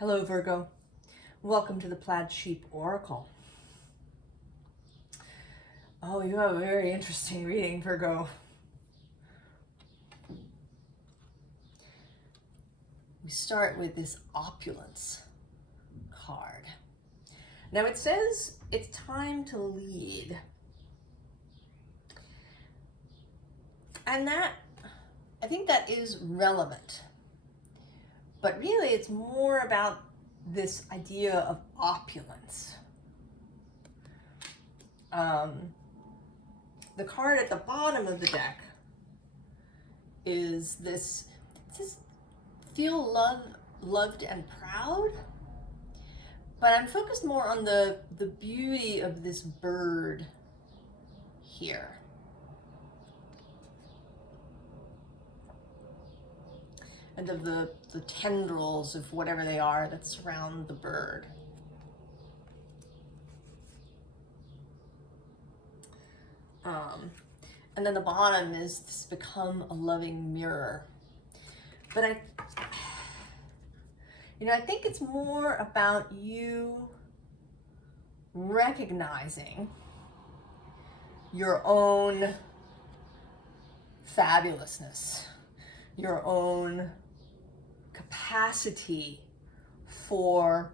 Hello, Virgo. Welcome to the Plaid Sheep Oracle. Oh, you have a very interesting reading, Virgo. We start with this Opulence card. Now it says it's time to lead. And that, I think that is relevant. But really, it's more about this idea of opulence. The card at the bottom of the deck is this, it says, feel loved and proud. But I'm focused more on the beauty of this bird here. And of the tendrils of whatever they are that surround the bird. And then the bottom is this become a loving mirror. But I think it's more about you recognizing your own fabulousness, your own capacity for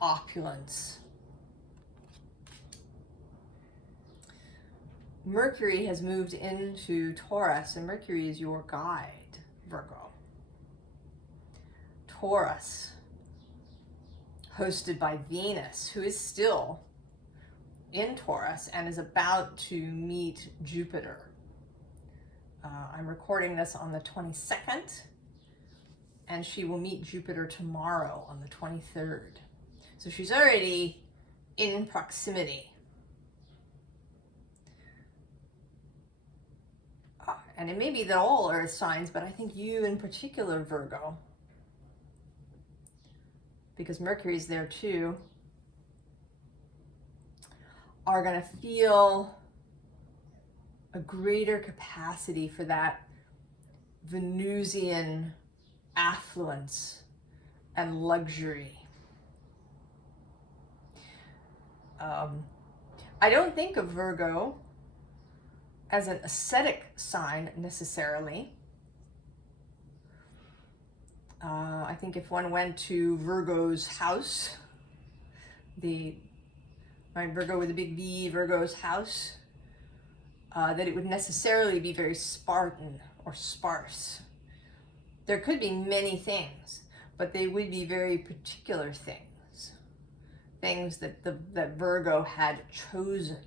opulence. Mercury has moved into Taurus, and Mercury is your guide, Virgo. Taurus, hosted by Venus, who is still in Taurus and is about to meet Jupiter. I'm recording this on the 22nd, and she will meet Jupiter tomorrow on the 23rd. So she's already in proximity. And it may be that all Earth signs, but I think you in particular, Virgo, because Mercury's there too, are going to feel a greater capacity for that Venusian affluence and luxury. I don't think of Virgo as an ascetic sign necessarily. I think if one went to Virgo's house, Virgo with a big V, Virgo's house, that it would necessarily be very Spartan or sparse. There could be many things, but they would be very particular things that Virgo had chosen.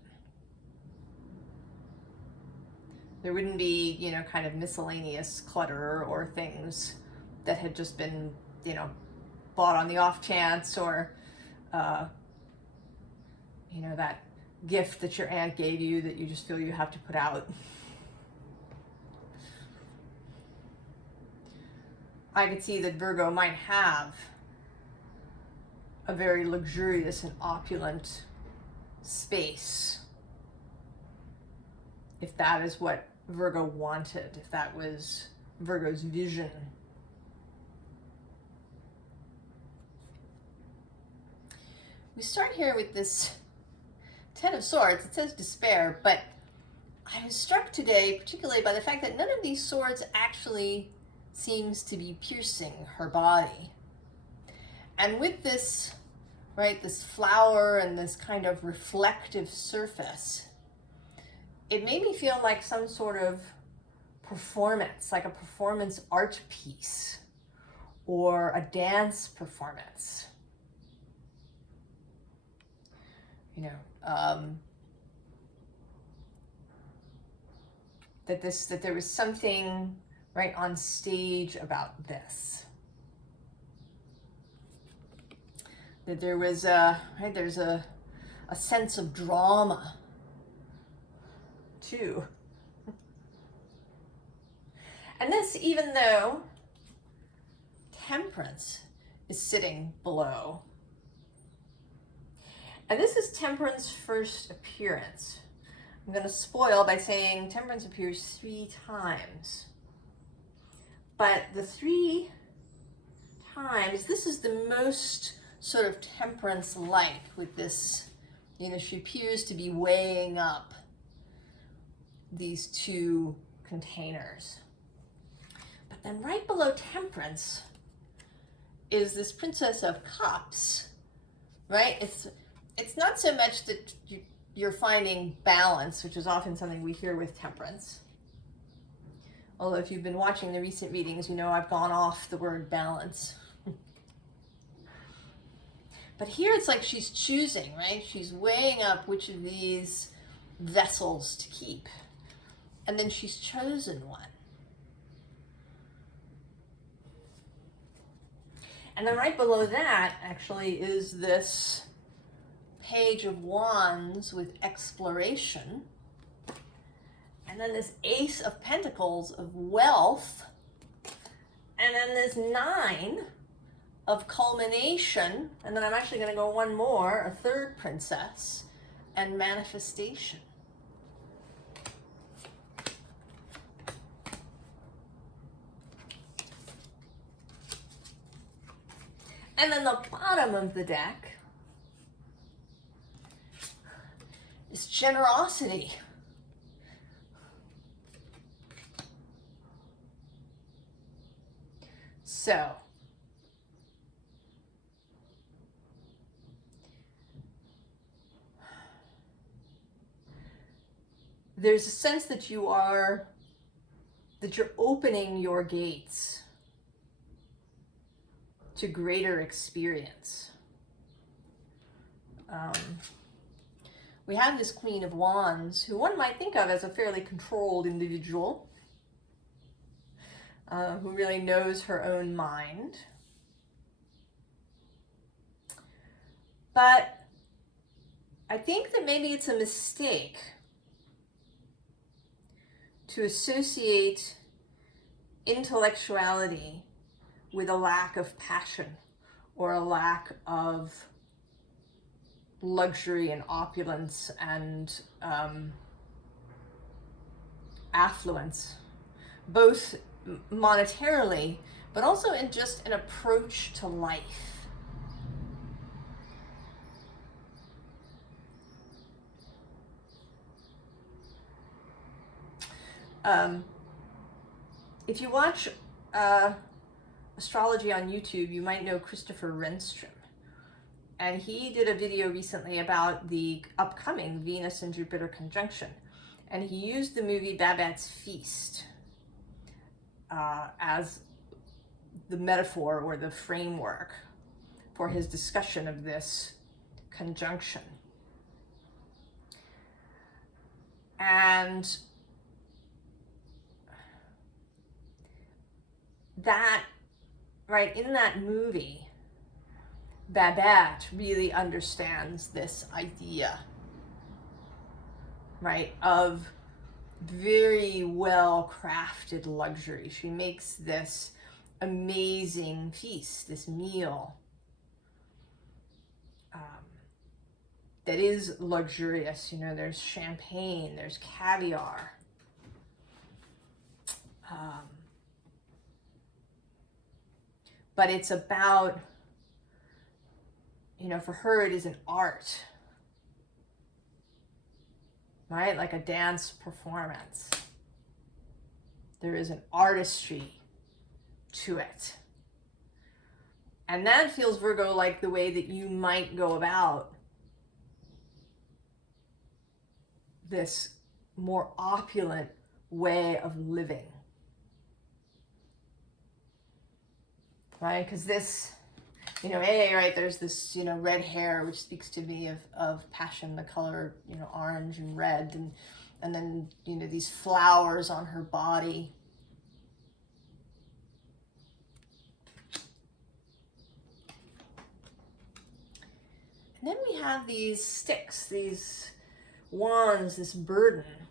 There wouldn't be, kind of miscellaneous clutter or things that had just been, bought on the off chance, or, that gift that your aunt gave you that you just feel you have to put out. I could see that Virgo might have a very luxurious and opulent space, if that is what Virgo wanted, if that was Virgo's vision. We start here with this Ten of Swords. It says despair, but I was struck today particularly by the fact that none of these swords actually seems to be piercing her body. And with this, this flower and this kind of reflective surface, it made me feel like some sort of performance, like a performance art piece or a dance performance. That there was something on stage about this. That there was there's a sense of drama too. And this, even though Temperance is sitting below. And this is Temperance' first appearance. I'm going to spoil by saying Temperance appears 3 times. But the 3 times, this is the most sort of temperance-like with this, you know, she appears to be weighing up these two containers. But then right below temperance is this Princess of Cups, right? It's not so much that you're finding balance, which is often something we hear with temperance. Although if you've been watching the recent readings, you know I've gone off the word balance. But here it's like she's choosing, right? She's weighing up which of these vessels to keep. And then she's chosen one. And then right below that actually is this Page of Wands with exploration. And then this Ace of Pentacles of wealth. And then this 9 of culmination. And then I'm actually going to go one more, a third princess, and manifestation. And then the bottom of the deck is generosity. So, there's a sense that you're opening your gates to greater experience. We have this Queen of Wands, who one might think of as a fairly controlled individual, who really knows her own mind. But I think that maybe it's a mistake to associate intellectuality with a lack of passion or a lack of luxury and opulence and affluence, both monetarily, but also in just an approach to life. If you watch astrology on YouTube, you might know Christopher Renstrom. And he did a video recently about the upcoming Venus and Jupiter conjunction. And he used the movie Babette's Feast as the metaphor or the framework for his discussion of this conjunction. And that, right, in that movie, Babette really understands this idea, right, of very well-crafted luxury. She makes this amazing feast, this meal that is luxurious. You know, there's champagne, there's caviar. But it's about, you know, for her it is an art, right? Like a dance performance. There is an artistry to it. And that feels, Virgo, like the way that you might go about this more opulent way of living. Right? Because this, you know, right, there's this, you know, red hair, which speaks to me of passion, the color, you know, orange and red, and then, you know, these flowers on her body. And then we have these sticks, these wands, this burden,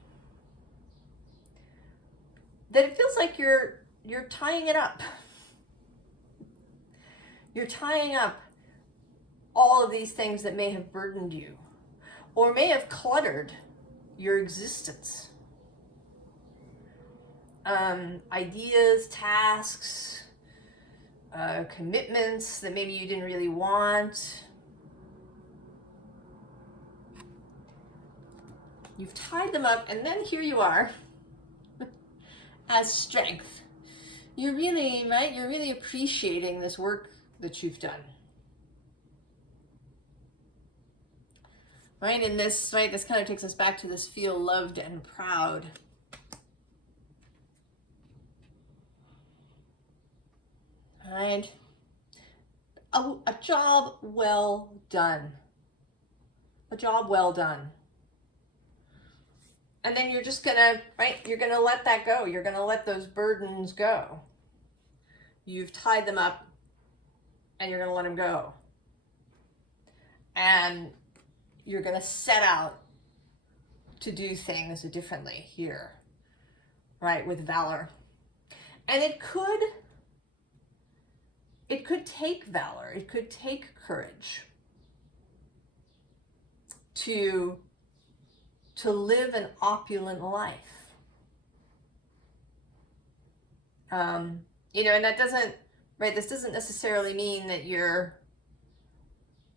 that it feels like you're tying it up. You're tying up all of these things that may have burdened you or may have cluttered your existence. Ideas, tasks, commitments that maybe you didn't really want. You've tied them up, and then here you are as strength. You're really, right? You're really appreciating this work that you've done. Right? And this, right, this kind of takes us back to this feel loved and proud. Right? A job well done. A job well done. And then you're just gonna, right, you're gonna let that go. You're gonna let those burdens go. You've tied them up and you're gonna let them go. And you're gonna set out to do things differently here, right, with valor. And it could take valor, it could take courage to live an opulent life. You know, and that doesn't, right, this doesn't necessarily mean that you're,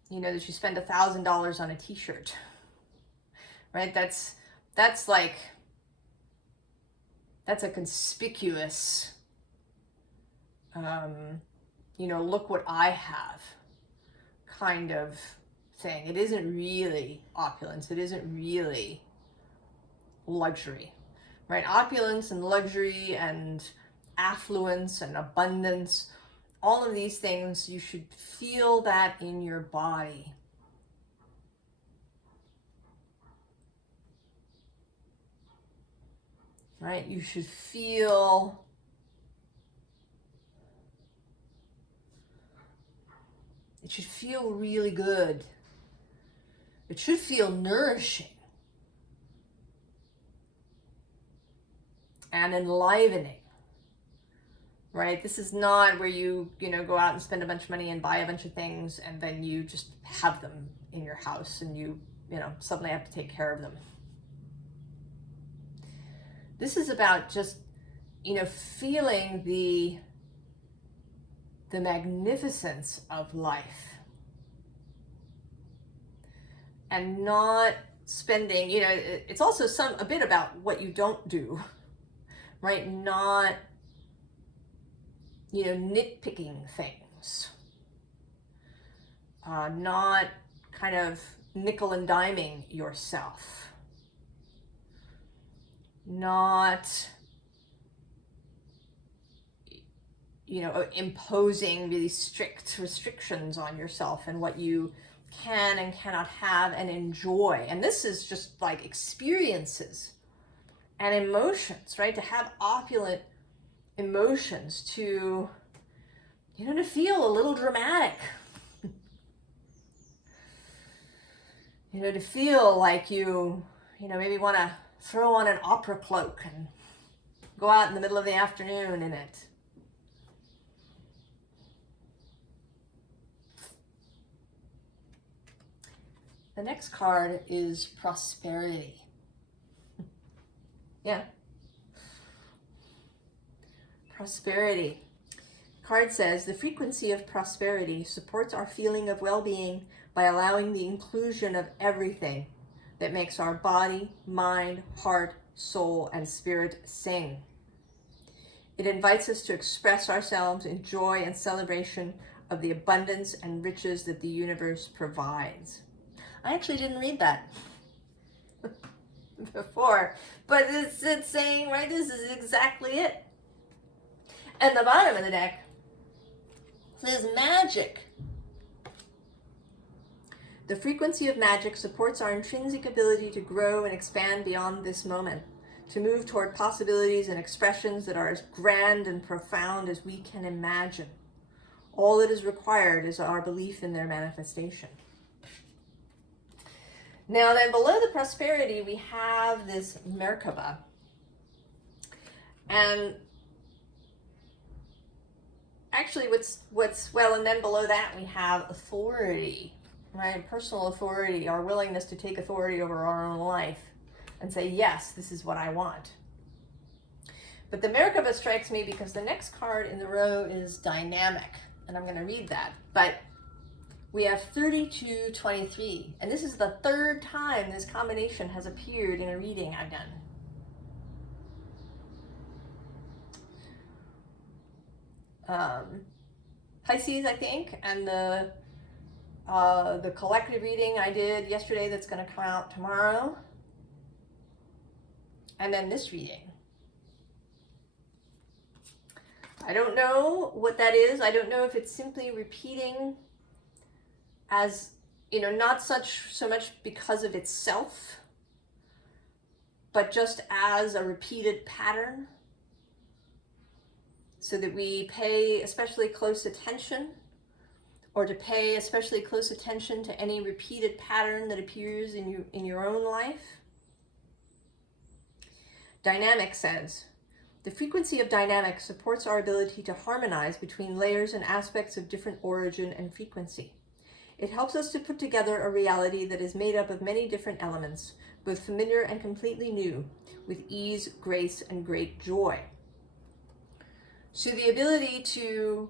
you know, that you spend $1,000 on a t-shirt, right? That's like, that's a conspicuous, you know, look what I have kind of thing. It isn't really opulence. It isn't really luxury, right? Opulence and luxury and affluence and abundance, all of these things, you should feel that in your body. Right? You should feel it should feel really good. It should feel nourishing and enlivening, right? This is not where you know, go out and spend a bunch of money and buy a bunch of things and then you just have them in your house and you know, suddenly have to take care of them. This is about just, you know, feeling the magnificence of life and not spending, you know, it's also a bit about what you don't do, right? Not, you know, nitpicking things, not kind of nickel and diming yourself, not, you know, imposing really strict restrictions on yourself and what you can and cannot have and enjoy. And this is just like experiences and emotions, right? To have opulent emotions, to, you know, to feel a little dramatic, you know, to feel like you know, maybe want to throw on an opera cloak and go out in the middle of the afternoon in it. The next card is prosperity. Yeah. Prosperity. Card says, the frequency of prosperity supports our feeling of well-being by allowing the inclusion of everything that makes our body, mind, heart, soul, and spirit sing. It invites us to express ourselves in joy and celebration of the abundance and riches that the universe provides. I actually didn't read that before, but it's saying, right, this is exactly it. And the bottom of the deck says magic. The frequency of magic supports our intrinsic ability to grow and expand beyond this moment, to move toward possibilities and expressions that are as grand and profound as we can imagine. All that is required is our belief in their manifestation. Now then, below the prosperity, we have this Merkaba. And actually well, and then below that we have authority, right? Personal authority, our willingness to take authority over our own life and say, yes, this is what I want. But the Merkaba strikes me because the next card in the row is dynamic, and I'm going to read that. But we have 3223, and this is the third time this combination has appeared in a reading I've done. Pisces, I think, and the collective reading I did yesterday that's going to come out tomorrow, and then this reading. I don't know what that is. I don't know if it's simply repeating as, you know, not so much because of itself, but just as a repeated pattern, so that we pay especially close attention, or to pay especially close attention to any repeated pattern that appears in your own life. Dynamic says, the frequency of dynamic supports our ability to harmonize between layers and aspects of different origin and frequency. It helps us to put together a reality that is made up of many different elements, both familiar and completely new, with ease, grace, and great joy. So the ability to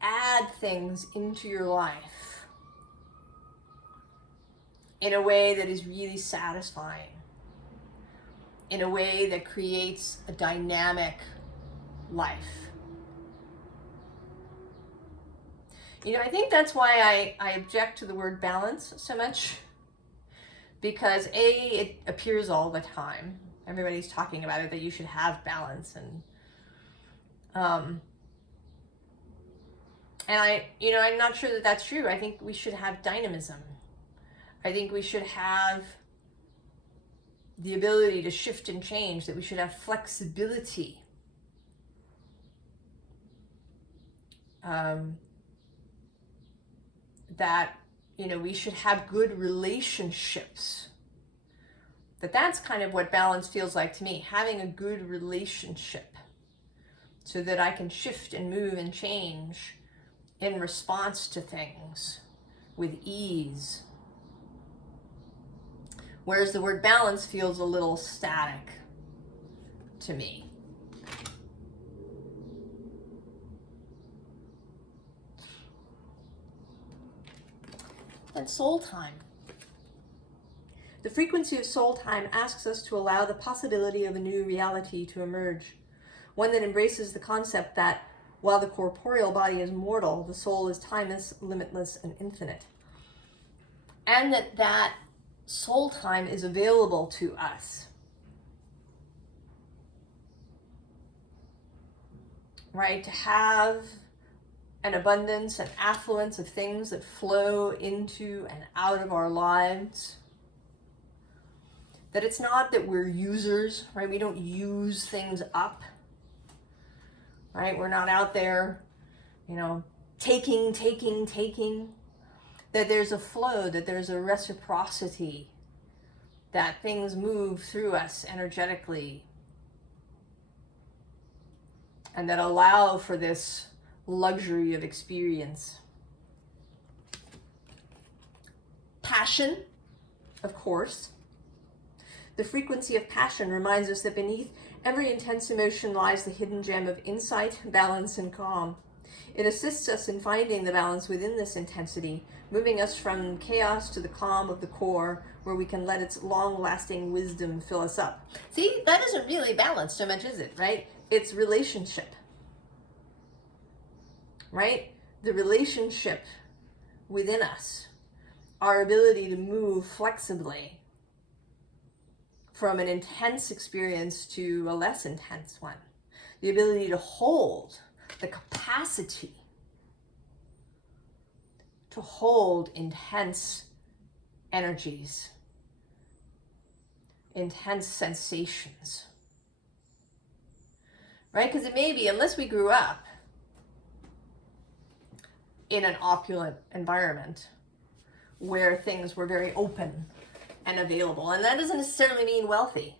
add things into your life in a way that is really satisfying, in a way that creates a dynamic life. You know, I think that's why I object to the word balance so much, because it appears all the time. Everybody's talking about it, that you should have balance, and I'm not sure that that's true. I think we should have dynamism. I think we should have the ability to shift and change, that we should have flexibility. That, you know, we should have good relationships. That's kind of what balance feels like to me, having a good relationship, so that I can shift and move and change in response to things with ease. Whereas the word balance feels a little static to me. And soul time. The frequency of soul time asks us to allow the possibility of a new reality to emerge, one that embraces the concept that while the corporeal body is mortal, the soul is timeless, limitless, and infinite. And that soul time is available to us. Right? To have an abundance and affluence of things that flow into and out of our lives. That it's not that we're users, right? We don't use things up. Right? We're not out there, you know, taking. That there's a flow, that there's a reciprocity, that things move through us energetically, and that allow for this luxury of experience. Passion, of course. The frequency of passion reminds us that beneath every intense emotion lies the hidden gem of insight, balance, and calm. It assists us in finding the balance within this intensity, moving us from chaos to the calm of the core, where we can let its long-lasting wisdom fill us up. See, that isn't really balance so much, is it, right? It's relationship, right? The relationship within us, our ability to move flexibly from an intense experience to a less intense one. The ability to hold, the capacity to hold intense energies, intense sensations. Right? Because it may be, unless we grew up in an opulent environment where things were very open and available. And that doesn't necessarily mean wealthy.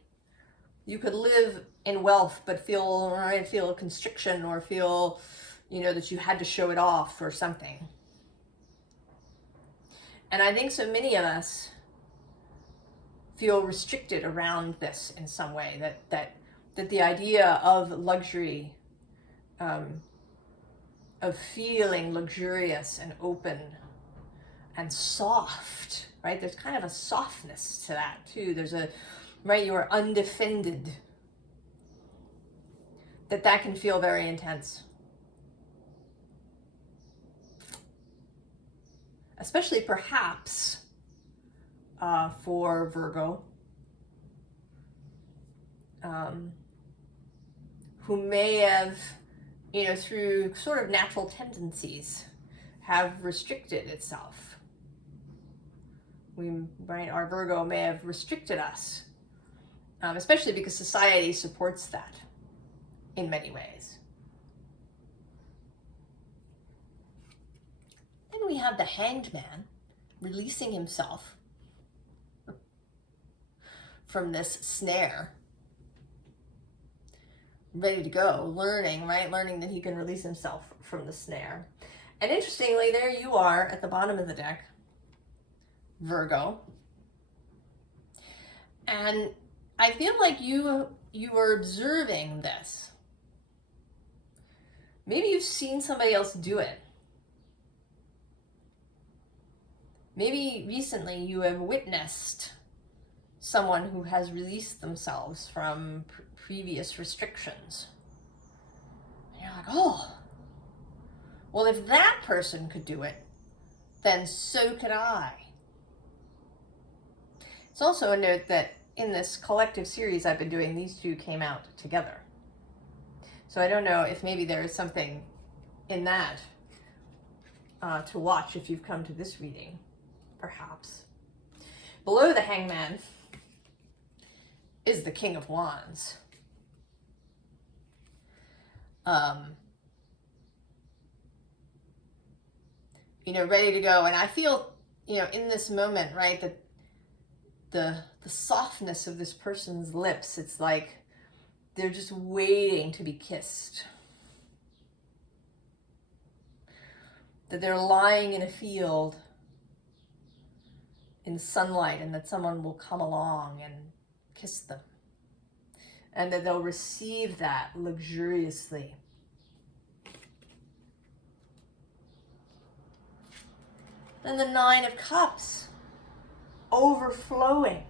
You could live in wealth but feel constriction, or feel, you know, that you had to show it off or something. And I think so many of us feel restricted around this in some way, that that the idea of luxury, of feeling luxurious and open and soft, right? There's kind of a softness to that too. There's a, right, you are undefended. That can feel very intense. Especially perhaps for Virgo, who may have, you know, through sort of natural tendencies, have restricted itself. Right, our Virgo may have restricted us, especially because society supports that in many ways. Then we have the Hanged Man releasing himself from this snare, ready to go, learning, right? Learning that he can release himself from the snare. And interestingly, there you are at the bottom of the deck, Virgo. And I feel like you are observing this. Maybe you've seen somebody else do it. Maybe recently you have witnessed someone who has released themselves from previous restrictions. And you're like, oh, well, if that person could do it, then so could I. It's also a note that in this collective series I've been doing, these two came out together. So I don't know if maybe there is something in that to watch if you've come to this reading, perhaps. Below the Hangman is the King of Wands. You know, ready to go. And I feel, you know, in this moment, right, that the softness of this person's lips, it's like they're just waiting to be kissed. That they're lying in a field in sunlight and that someone will come along and kiss them. And that they'll receive that luxuriously. Then the Nine of Cups, overflowing.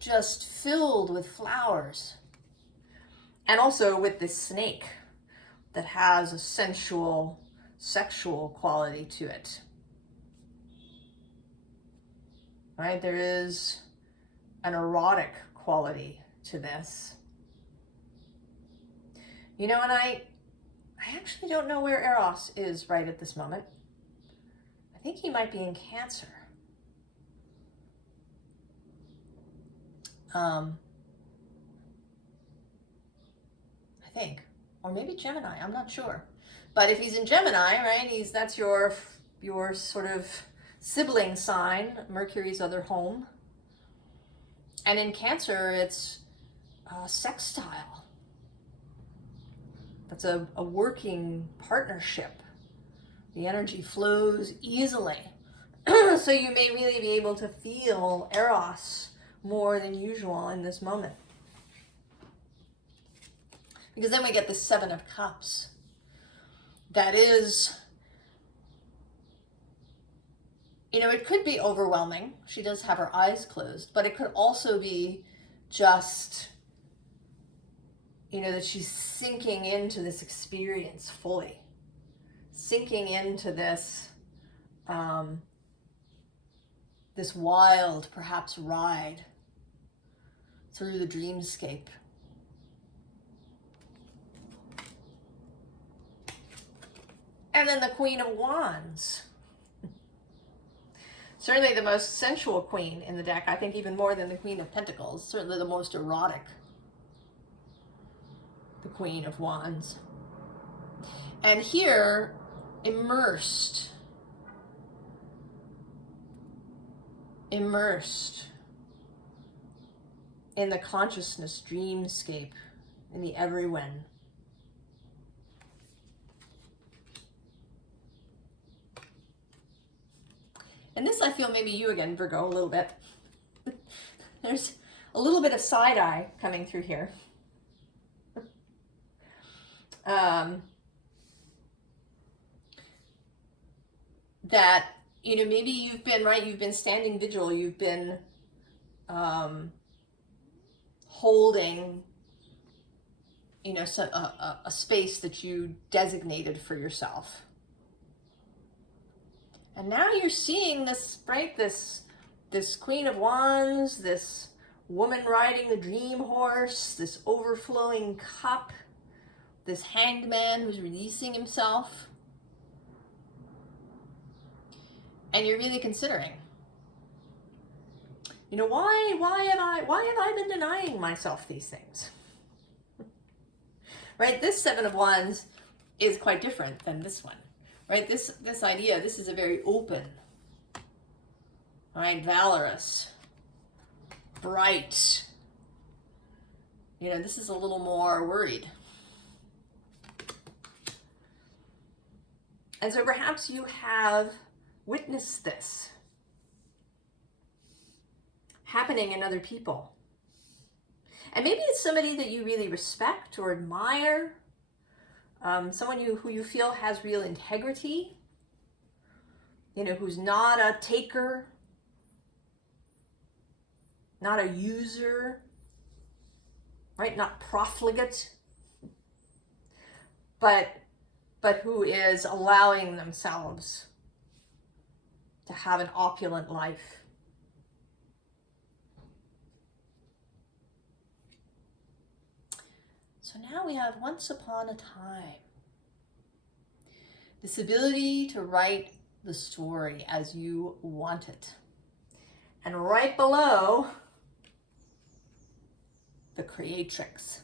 Just filled with flowers. And also with this snake that has a sensual, sexual quality to it. Right? There is an erotic quality to this. You know, and I actually don't know where Eros is right at this moment. I think he might be in Cancer. I think, or maybe Gemini, I'm not sure. But if he's in Gemini, right, that's your sort of sibling sign, Mercury's other home. And in Cancer, it's sextile. That's a working partnership. The energy flows easily. So you may really be able to feel Eros more than usual in this moment. Because then we get the Seven of Cups. That is, you know, it could be overwhelming. She does have her eyes closed, but it could also be just, you know, that she's sinking into this experience fully. Sinking into this, this wild, perhaps, ride through the dreamscape. And then the Queen of Wands. Certainly the most sensual queen in the deck. I think even more than the Queen of Pentacles. Certainly the most erotic. The Queen of Wands. And here, immersed in the consciousness dreamscape, in the everyone. And this, I feel, maybe you again, Virgo, a little bit. there's a little bit of side eye coming through here. That, you know, maybe you've been standing vigil, you've been holding, you know, a space that you designated for yourself. And now you're seeing this, right, this Queen of Wands, this woman riding the dream horse, this overflowing cup, this hanged man who's releasing himself. And you're really considering, you know, why have I been denying myself these things? Right? This Seven of Wands is quite different than this one. Right? This idea, this is a very open, right, valorous, bright. You know, this is a little more worried. And so perhaps you have witnessed this happening in other people. And maybe it's somebody that you really respect or admire, someone who you feel has real integrity, you know, who's not a taker, not a user, right? Not profligate, but who is allowing themselves to have an opulent life. So now we have once upon a time. This ability to write the story as you want it. And right below, the creatrix.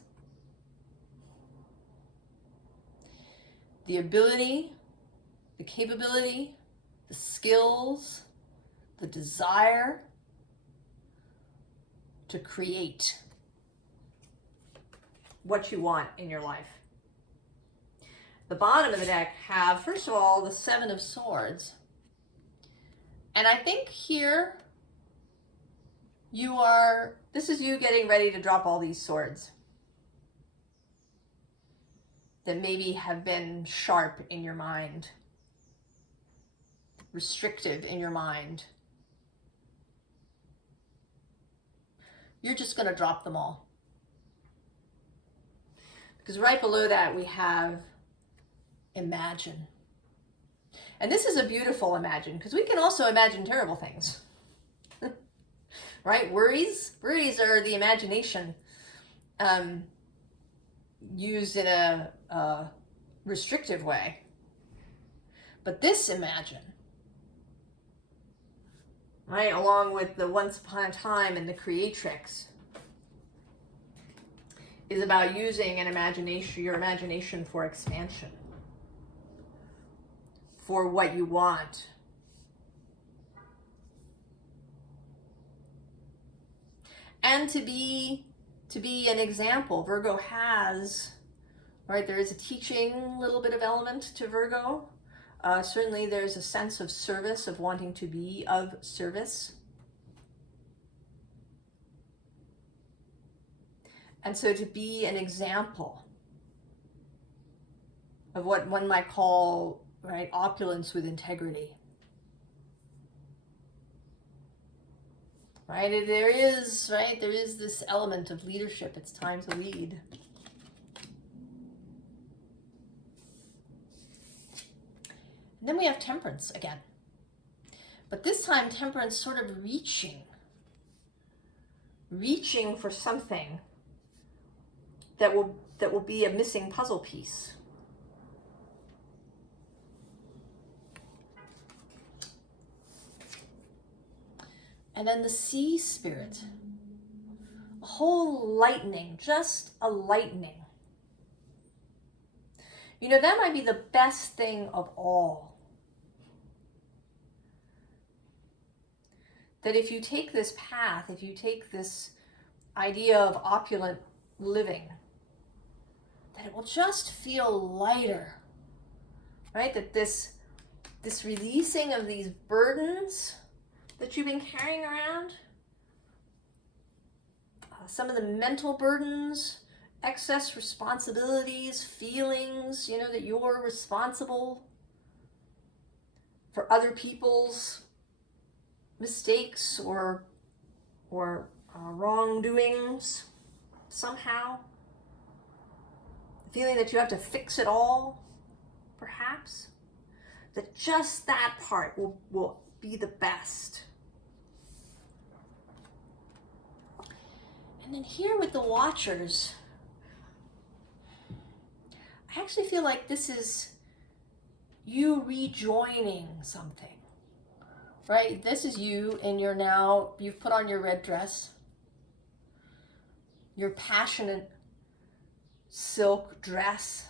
The ability, the capability, the skills, the desire to create what you want in your life. The bottom of the deck have, first of all, the Seven of Swords. And I think here this is you getting ready to drop all these swords that maybe have been sharp in your mind, restrictive in your mind. You're just going to drop them all. Because right below that we have imagine. And this is a beautiful imagine, because we can also imagine terrible things. Right? Worries are the imagination used in a restrictive way. But this imagine, right, along with the once upon a time and the creatrix, is about using your imagination for expansion, for what you want. And to be an example. Virgo has, right, there is a teaching little bit of element to Virgo. Certainly there's a sense of service, of wanting to be of service. And so to be an example of what one might call, right, opulence with integrity. Right? There is this element of leadership. It's time to lead. And then we have temperance again. But this time temperance sort of reaching for something that will be a missing puzzle piece. And then the sea spirit, a whole lightning, just a lightning. You know, that might be the best thing of all. That if you take this path, if you take this idea of opulent living, that it will just feel lighter, right? That this releasing of these burdens that you've been carrying around some of the mental burdens, excess responsibilities, feelings, you know, that you're responsible for other people's mistakes or wrongdoings somehow. Feeling that you have to fix it all, perhaps. That just that part will be the best. And then here with the Watchers, I actually feel like this is you rejoining something, right? This is you, and you've put on your red dress, your passionate silk dress.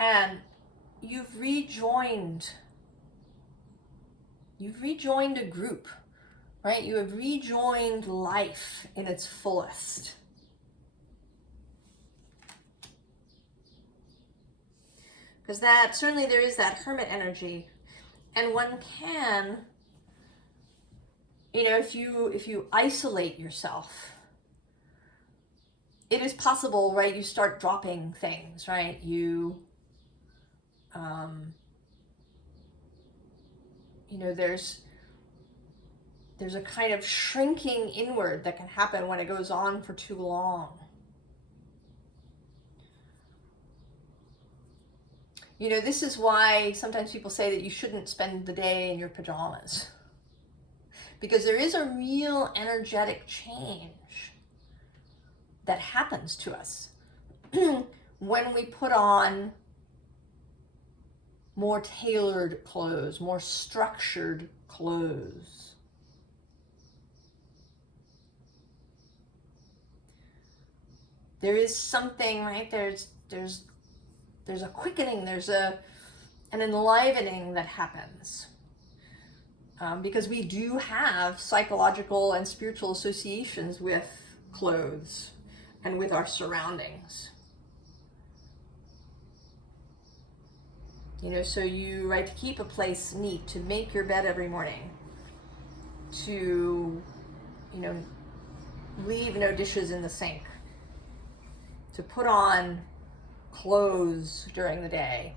And you've rejoined a group, right? You have rejoined life in its fullest. Because that, certainly there is that hermit energy. And one can, you know, if you isolate yourself, it is possible, right? You start dropping things, right? You know, there's a kind of shrinking inward that can happen when it goes on for too long. You know, this is why sometimes people say that you shouldn't spend the day in your pajamas. Because there is a real energetic change that happens to us when we put on more tailored clothes, more structured clothes. There is something, right? There's a quickening, there's an enlivening that happens. Because we do have psychological and spiritual associations with clothes and with our surroundings. You know, so to keep a place neat, to make your bed every morning, to, you know, leave no dishes in the sink, to put on clothes during the day.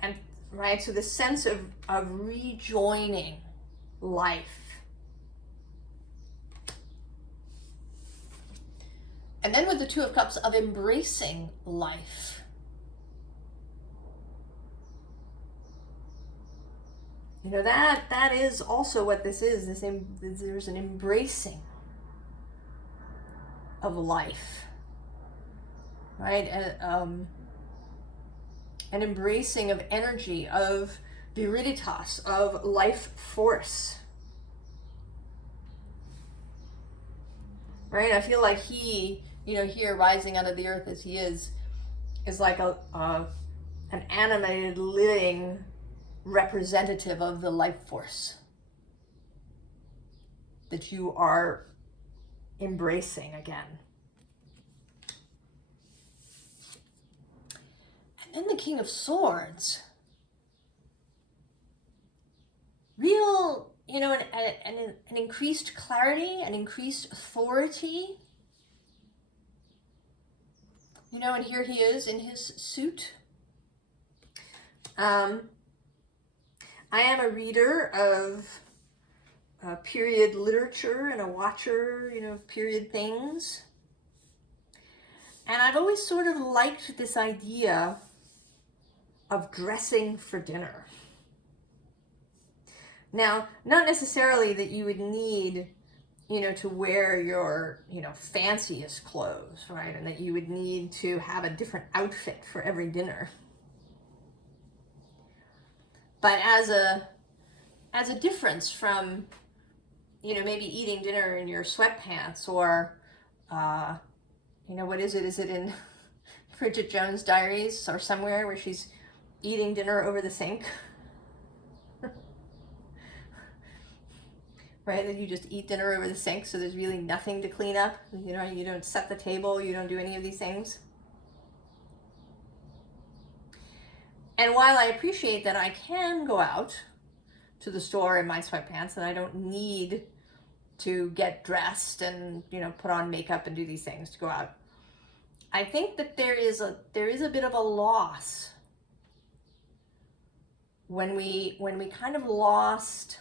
And, right, so the sense of rejoining life. And then with the Two of Cups, of embracing life. You know, that is also what this is. There's an embracing of life, right? An embracing of energy, of viriditas, of life force, right? I feel like he, you know, here rising out of the earth as he is like an animated, living representative of the life force that you are embracing again. And then the King of Swords, real, you know, an increased clarity, an increased authority. You know, and here he is in his suit. I am a reader of period literature and a watcher, you know, of period things. And I've always sort of liked this idea of dressing for dinner. Now, not necessarily that you would need, you know, to wear your, you know, fanciest clothes, right? And that you would need to have a different outfit for every dinner. But as a difference from, you know, maybe eating dinner in your sweatpants or, you know, what is it? Is it in Bridget Jones' Diaries or somewhere where she's eating dinner over the sink? Right, that you just eat dinner over the sink, so there's really nothing to clean up. You know, you don't set the table, you don't do any of these things. And while I appreciate that I can go out to the store in my sweatpants and I don't need to get dressed and, you know, put on makeup and do these things to go out, I think that there is a bit of a loss when we kind of lost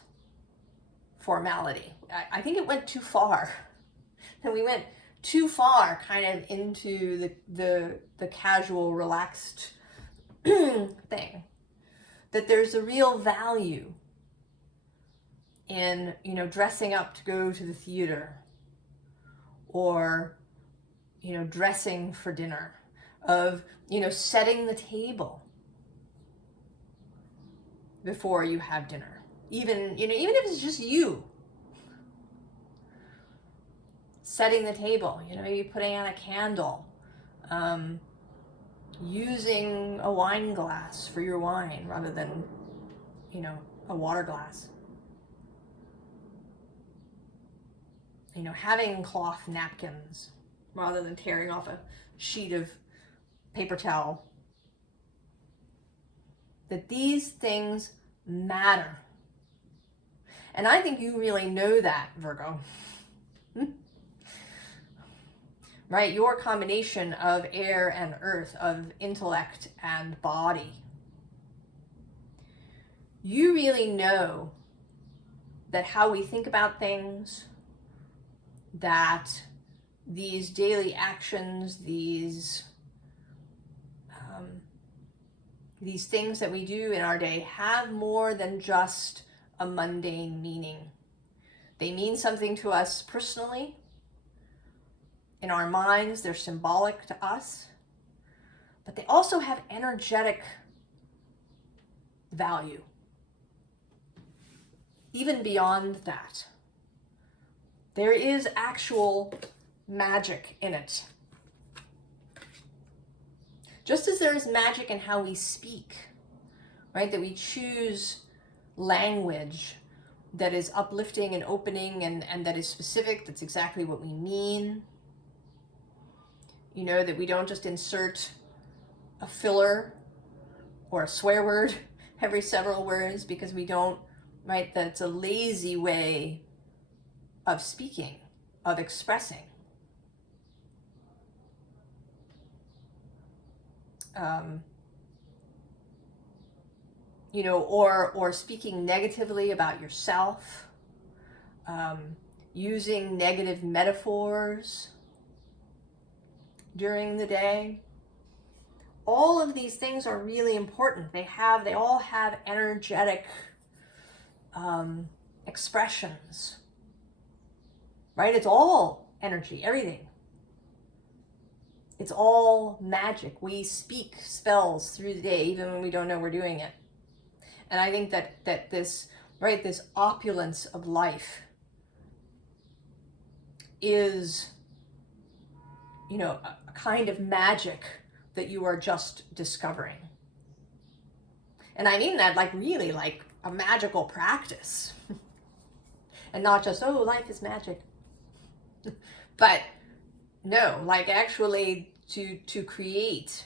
formality. I think it went too far. And we went too far kind of into the casual, relaxed thing. That there's a real value in, you know, dressing up to go to the theater, or, you know, dressing for dinner, of, you know, setting the table before you have dinner. Even, you know, even if it's just you setting the table, you know, maybe putting out a candle, using a wine glass for your wine rather than, you know, a water glass. You know, having cloth napkins rather than tearing off a sheet of paper towel. That these things matter. And I think you really know that, Virgo. Right? Your combination of air and earth, of intellect and body. You really know that how we think about things, that these daily actions, these things that we do in our day have more than just a mundane meaning. They mean something to us personally. In our minds, they're symbolic to us, but they also have energetic value. Even beyond that, there is actual magic in it. Just as there is magic in how we speak, right? That we choose language that is uplifting and opening and that is specific, that's exactly what we mean. You know, that we don't just insert a filler or a swear word every several words because we don't, right? That's a lazy way of speaking, of expressing. You know, or speaking negatively about yourself, using negative metaphors during the day. All of these things are really important. They all have energetic expressions, right? It's all energy, everything. It's all magic. We speak spells through the day, even when we don't know we're doing it. And I think that this, right, this opulence of life is, you know, a kind of magic that you are just discovering. And I mean that like really like a magical practice. And not just, oh, life is magic. But no, like actually to create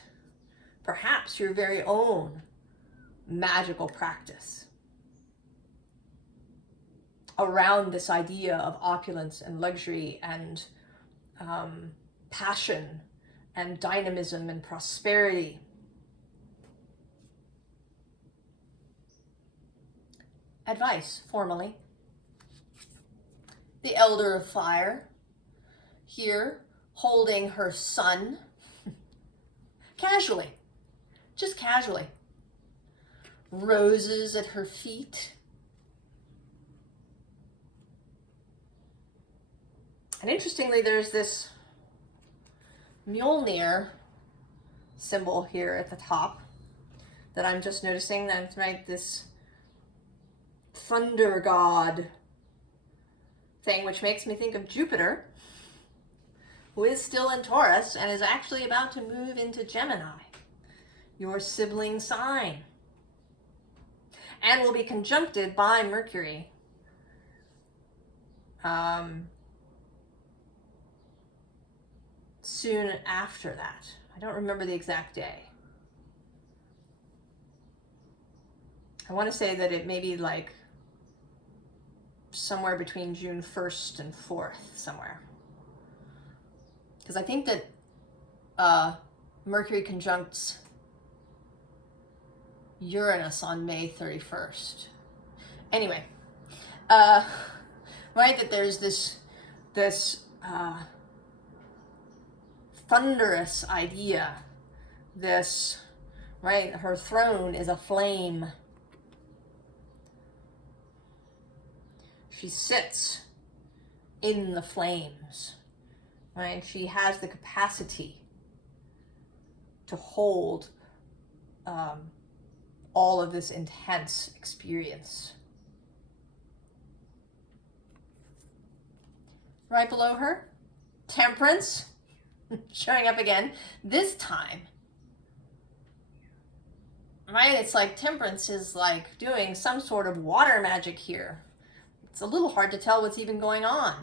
perhaps your very own magical practice around this idea of opulence and luxury and passion and dynamism and prosperity. Advice, formally. The Elder of Fire, here, holding her son, casually, just casually. Roses at her feet. And interestingly, there's this Mjolnir symbol here at the top that I'm just noticing. That's right, this thunder god thing, which makes me think of Jupiter, who is still in Taurus and is actually about to move into Gemini, your sibling sign, and will be conjuncted by Mercury soon after that. I don't remember the exact day. I want to say that it may be like somewhere between June 1st and 4th, somewhere. Because I think that Mercury conjuncts Uranus on May 31st. Anyway, right, that there's this thunderous idea, this, right, her throne is a flame. She sits in the flames, right? She has the capacity to hold all of this intense experience. Right below her, Temperance, showing up again, this time. Right, it's like Temperance is like doing some sort of water magic here. It's a little hard to tell what's even going on,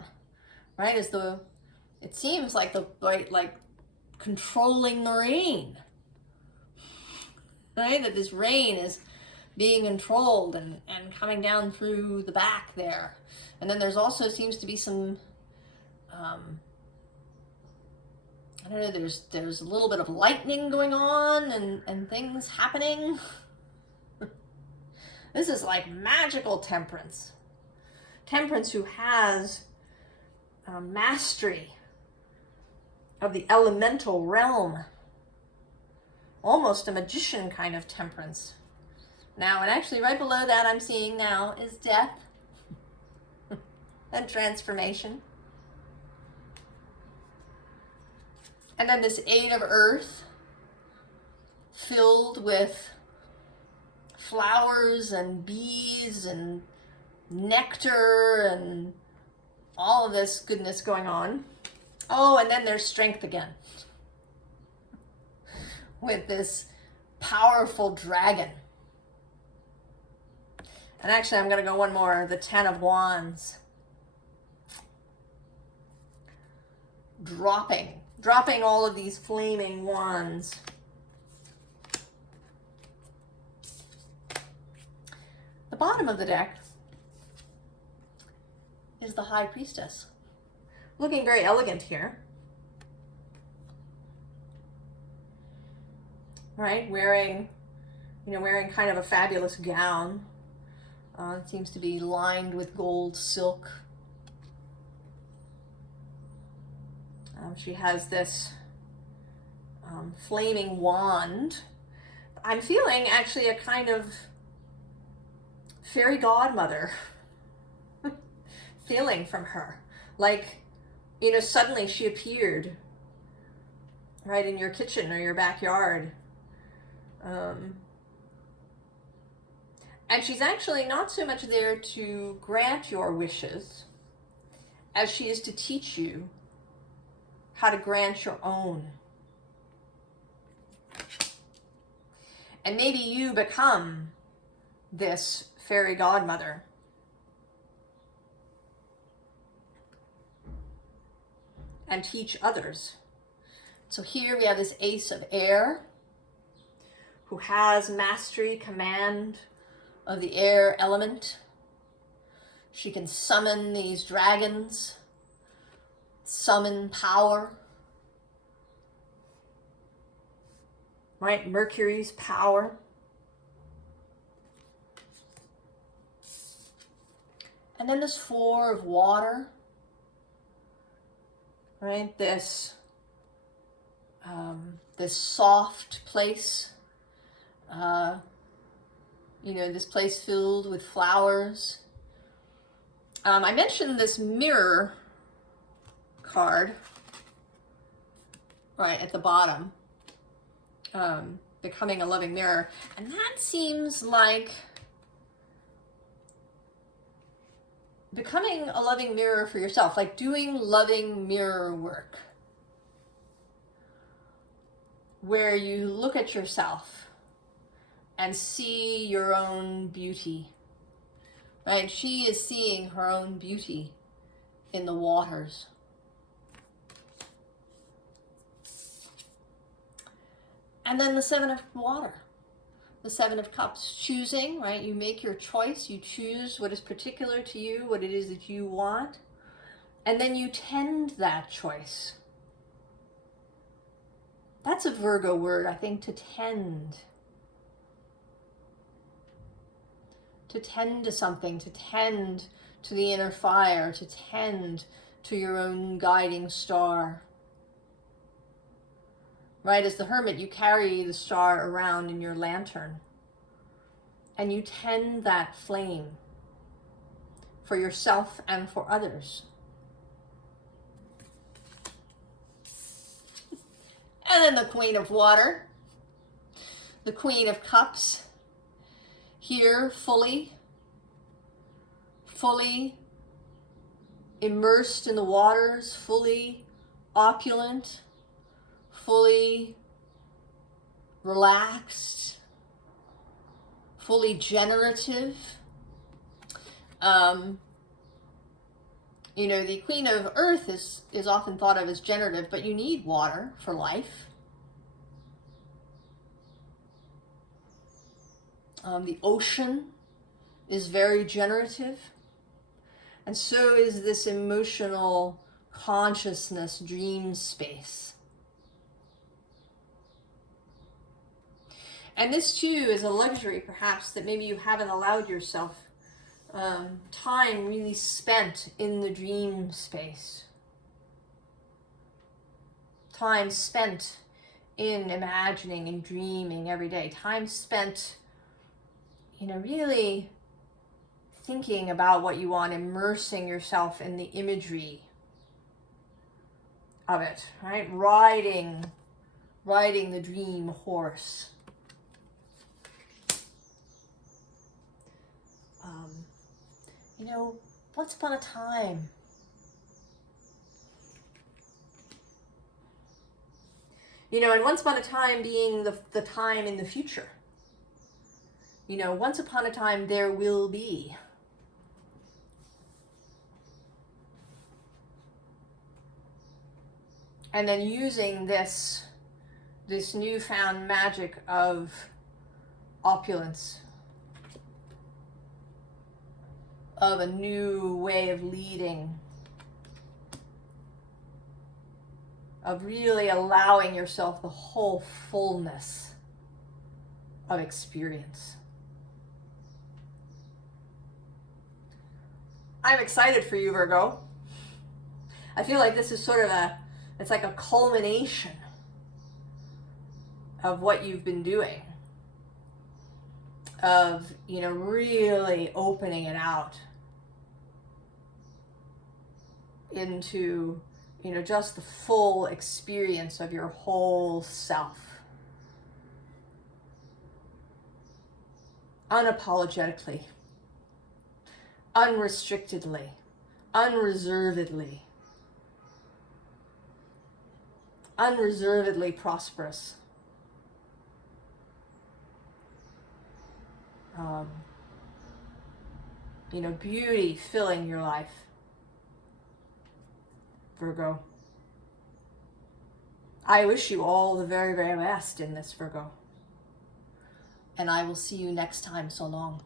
right? It seems like like controlling the rain, right? That this rain is being controlled and coming down through the back there. And then there's also seems to be some, I don't know, there's a little bit of lightning going on and things happening. This is like magical Temperance. Temperance who has mastery of the elemental realm. Almost a magician kind of Temperance. Now, and actually right below that I'm seeing now is Death and transformation. And then this Eight of Earth filled with flowers and bees and nectar and all of this goodness going on. Oh, and then there's Strength again with this powerful dragon. And actually I'm going to go one more, the Ten of Wands. Dropping all of these flaming wands. The bottom of the deck is the High Priestess. Looking very elegant here. Right, wearing kind of a fabulous gown. It seems to be lined with gold silk. She has this flaming wand. I'm feeling actually a kind of fairy godmother feeling from her. Like, suddenly she appeared right in your kitchen or your backyard. And she's actually not so much there to grant your wishes as she is to teach you how to grant your own. And maybe you become this fairy godmother. And teach others. So here we have this Ace of Air, who has mastery, command of the air element. She can summon these dragons, summon power. Right, Mercury's power. And then this Four of Water. Right, this soft place. This place filled with flowers. I mentioned this Mirror card right at the bottom, becoming a loving mirror, and that seems like becoming a loving mirror for yourself, like doing loving mirror work, where you look at yourself and see your own beauty, right? She is seeing her own beauty in the waters. And then the Seven of Water, the Seven of Cups, choosing, right? You make your choice, you choose what is particular to you, what it is that you want, and then you tend that choice. That's a Virgo word, I think, to tend. To tend to something, to tend to the inner fire, to tend to your own guiding star. Right, as the hermit, you carry the star around in your lantern, and you tend that flame for yourself and for others. And then the Queen of Water, the Queen of Cups, here fully immersed in the waters, fully opulent, fully relaxed, fully generative. You know, the Queen of Earth is often thought of as generative, but you need water for life. The ocean is very generative. And so is this emotional consciousness dream space. And this too is a luxury, perhaps, that maybe you haven't allowed yourself time really spent in the dream space. Time spent in imagining and dreaming every day. Time spent, you know, really thinking about what you want, immersing yourself in the imagery of it, right? Riding the dream horse. You know, once upon a time, you know, and once upon a time being the time in the future. You know, once upon a time there will be. And then using this newfound magic of opulence, of a new way of leading, of really allowing yourself the whole fullness of experience. I'm excited for you, Virgo. I feel like this is sort of it's like a culmination of what you've been doing, of, you know, really opening it out into, you know, just the full experience of your whole self. Unapologetically, unrestrictedly, unreservedly prosperous. You know, beauty filling your life, Virgo. I wish you all the very, very best in this, Virgo. And I will see you next time. So long.